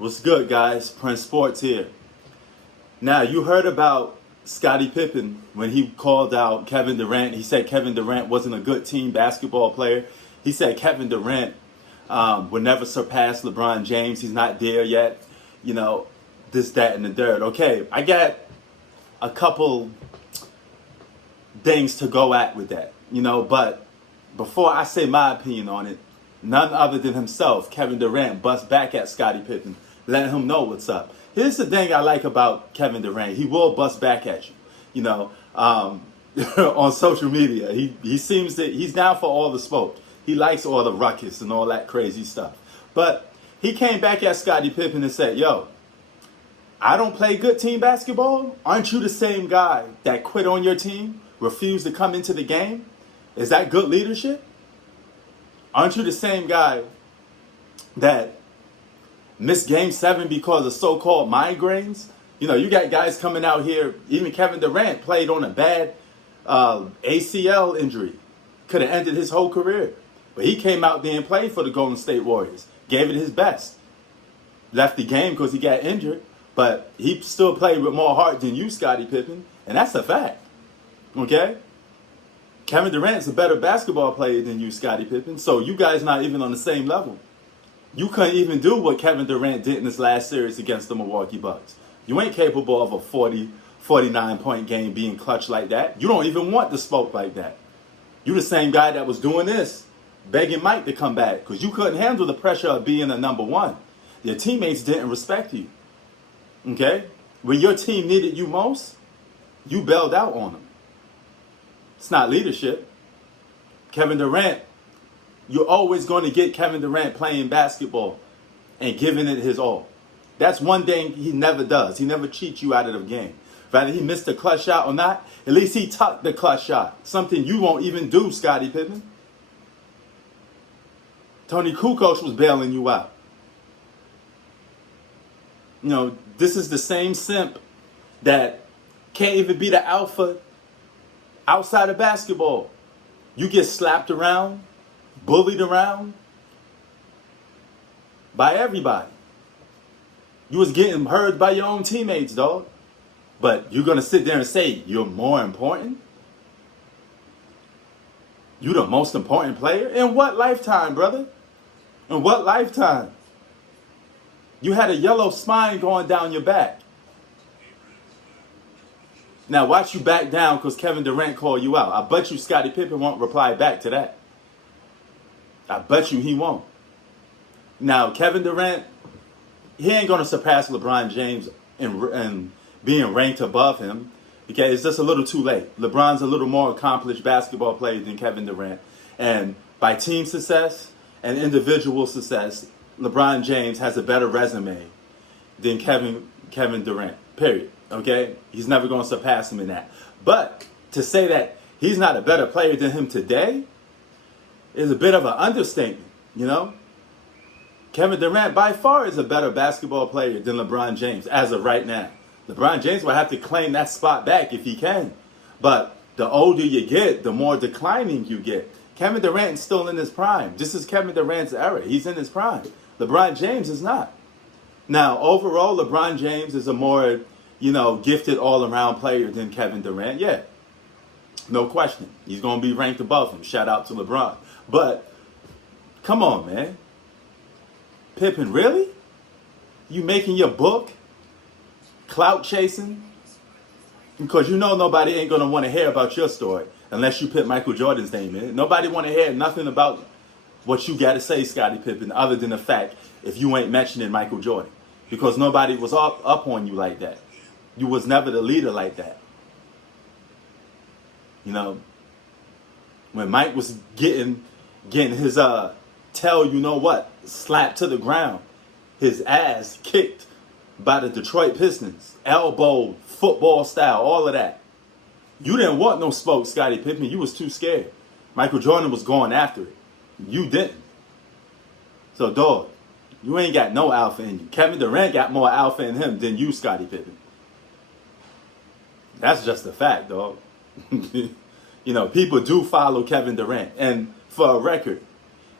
What's good, guys? Prince Sports here. Now, you heard about Scottie Pippen when he called out Kevin Durant. He said Kevin Durant wasn't a good team basketball player. He said Kevin Durant would never surpass LeBron James. He's not there yet. You know, this, that, and the third. Okay, I got a couple things to go at with that, but before I say my opinion on it, none other than himself, Kevin Durant, busts back at Scottie Pippen, letting him know what's up. Here's the thing I like about Kevin Durant. He will bust back at you, on social media. He seems that he's down for all the smoke. He likes all the ruckus and all that crazy stuff. But he came back at Scottie Pippen and said, yo, I don't play good team basketball? Aren't you the same guy that quit on your team, refused to come into the game? Is that good leadership? Aren't you the same guy that missed Game 7 because of so-called migraines? You got guys coming out here. Even Kevin Durant played on a bad ACL injury. Could have ended his whole career. But he came out there and played for the Golden State Warriors. Gave it his best. Left the game because he got injured. But he still played with more heart than you, Scottie Pippen. And that's a fact. Okay? Kevin Durant's a better basketball player than you, Scottie Pippen. So you guys not even on the same level. You couldn't even do what Kevin Durant did in this last series against the Milwaukee Bucks. You ain't capable of a 49-point game being clutch like that. You don't even want the smoke like that. You the same guy that was doing this, begging Mike to come back because you couldn't handle the pressure of being a number one. Your teammates didn't respect you. Okay? When your team needed you most, you bailed out on them. It's not leadership. Kevin Durant, you're always going to get Kevin Durant playing basketball and giving it his all. That's one thing he never does. He never cheats you out of the game. Whether he missed a clutch shot or not, at least he tucked the clutch shot. Something you won't even do, Scottie Pippen. Tony Kukoc was bailing you out. This is the same simp that can't even be the alpha outside of basketball. You get slapped around, bullied around by everybody. You was getting heard by your own teammates, dog. But you're going to sit there and say you're more important? You the most important player? In what lifetime, brother? In what lifetime? You had a yellow spine going down your back. Now watch you back down because Kevin Durant called you out. I bet you Scottie Pippen won't reply back to that. I bet you he won't. Now Kevin Durant, he ain't going to surpass LeBron James in being ranked above him because it's just a little too late. LeBron's a little more accomplished basketball player than Kevin Durant. And by team success and individual success, LeBron James has a better resume than Kevin Durant, period. Okay? He's never going to surpass him in that. But to say that he's not a better player than him today is a bit of an understatement, Kevin Durant by far is a better basketball player than LeBron James as of right now. LeBron James will have to claim that spot back if he can. But the older you get, the more declining you get. Kevin Durant is still in his prime. This is Kevin Durant's era. He's in his prime. LeBron James is not. Now, overall, LeBron James is a more, gifted all-around player than Kevin Durant. Yeah, no question. He's going to be ranked above him. Shout out to LeBron. But, come on, man. Pippen, really? You making your book? Clout chasing? Because nobody ain't going to want to hear about your story unless you put Michael Jordan's name in it. Nobody want to hear nothing about what you got to say, Scottie Pippen, other than the fact if you ain't mentioning Michael Jordan. Because nobody was up on you like that. You was never the leader like that. When Mike was getting his slapped to the ground, his ass kicked by the Detroit Pistons, elbow, football style, all of that. You didn't want no smoke, Scottie Pippen. You was too scared. Michael Jordan was going after it. You didn't. So, dog, you ain't got no alpha in you. Kevin Durant got more alpha in him than you, Scottie Pippen. That's just a fact, dog. People do follow Kevin Durant. And for a record,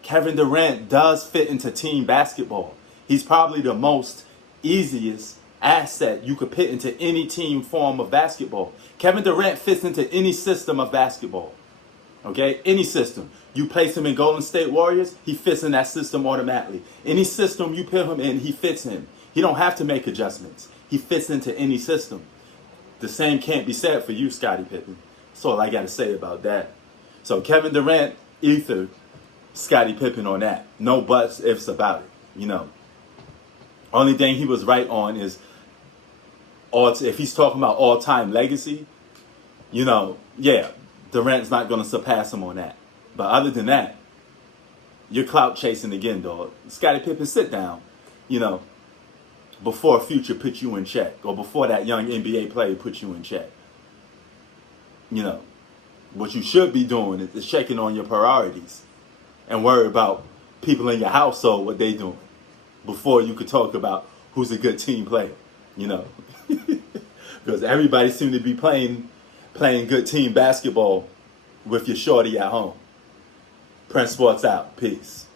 Kevin Durant does fit into team basketball. He's probably the most easiest asset you could put into any team form of basketball. Kevin Durant fits into any system of basketball. Okay? Any system. You place him in Golden State Warriors, he fits in that system automatically. Any system you put him in, he fits in. He don't have to make adjustments. He fits into any system. The same can't be said for you, Scottie Pippen. That's all I got to say about that. So Kevin Durant ethered Scottie Pippen on that. No buts, ifs about it. Only thing he was right on is if he's talking about all-time legacy, yeah, Durant's not going to surpass him on that. But other than that, you're clout chasing again, dog. Scottie Pippen, sit down, before future put you in check, or before that young NBA player put you in check. What you should be doing is checking on your priorities and worry about people in your household, what they doing, before you could talk about who's a good team player, Because everybody seems to be playing good team basketball with your shorty at home. Prince Sports out. Peace.